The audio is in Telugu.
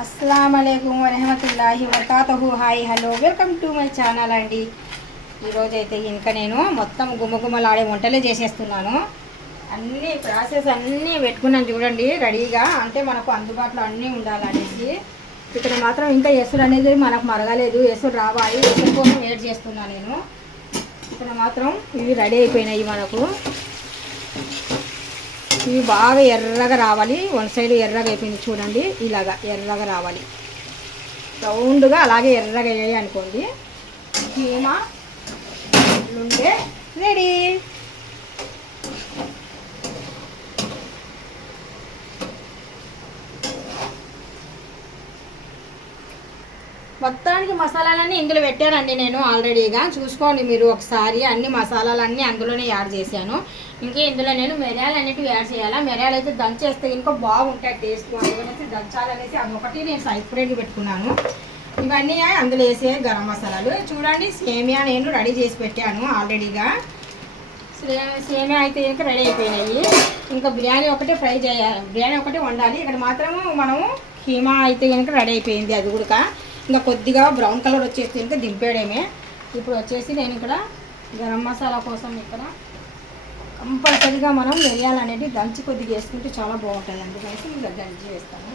అస్సలాము అలైకుం వరహమతుల్లాహి వబరకాతుహు. Hi hello welcome to my channel అండి. ఈరోజైతే ఇంకా నేను మొత్తం గుమ్మగుమ్మలాడే వంటలే చేసేస్తున్నాను. అన్నీ ప్రాసెస్ అన్నీ పెట్టుకున్నాను చూడండి రెడీగా. అంటే మనకు అందుబాటులో అన్నీ ఉండాలనేసి. ఇక్కడ మాత్రం ఇంకా ఎసురు అనేది మనకు మరగలేదు, ఎసురు రావాలి, ఎసురు కోసం వెయిట్ చేస్తున్నాను నేను. ఇక్కడ మాత్రం ఇవి రెడీ అయిపోయినాయి మనకు. ఇవి బాగా ఎర్రగా రావాలి. వన్ సైడ్ ఎర్రగా అయిపోయింది చూడండి, ఇలాగా ఎర్రగా రావాలి. రౌండ్గా అలాగే ఎర్రగా అయ్యాయి అనుకోండి. కీమా నుండే రెడీ. మొత్తానికి మసాలాలన్నీ ఇందులో పెట్టానండి నేను ఆల్రెడీగా. చూసుకోండి మీరు ఒకసారి. అన్ని మసాలాలన్నీ అందులోనే యాడ్ చేశాను. ఇంకా ఇందులో నేను మిరియాలు అనేవి యాడ్ చేయాలా. మిరియాలు అయితే దంచేస్తే ఇంకా బాగుంటాయి టేస్ట్. అందుకనేసి దంచాలనేసి అదొకటి నేను సపరేట్గా పెట్టుకున్నాను. ఇవన్నీ అందులో వేసే గరం మసాలాలు. చూడండి సేమియా నేను రెడీ చేసి పెట్టాను ఆల్రెడీగా. సేమియా అయితే ఇంకా రెడీ అయిపోయినాయి. ఇంకా బిర్యానీ ఒకటే ఫ్రై చేయాలి, బిర్యానీ ఒకటే వండాలి. ఇక్కడ మాత్రము మనము కీమా అయితే కనుక రెడీ అయిపోయింది. అది కూడా ఇంకా కొద్దిగా బ్రౌన్ కలర్ వచ్చేసి ఇంకా దింపేయడమే. ఇప్పుడు వచ్చేసి నేను ఇక్కడ గరం మసాలా కోసం ఇక్కడ కంపల్సరీగా మనం మిరియాలు అనేది దంచి కొద్దిగా వేసుకుంటే చాలా బాగుంటుంది. అందుకనేసి ఇంకా దంచి వేస్తాను.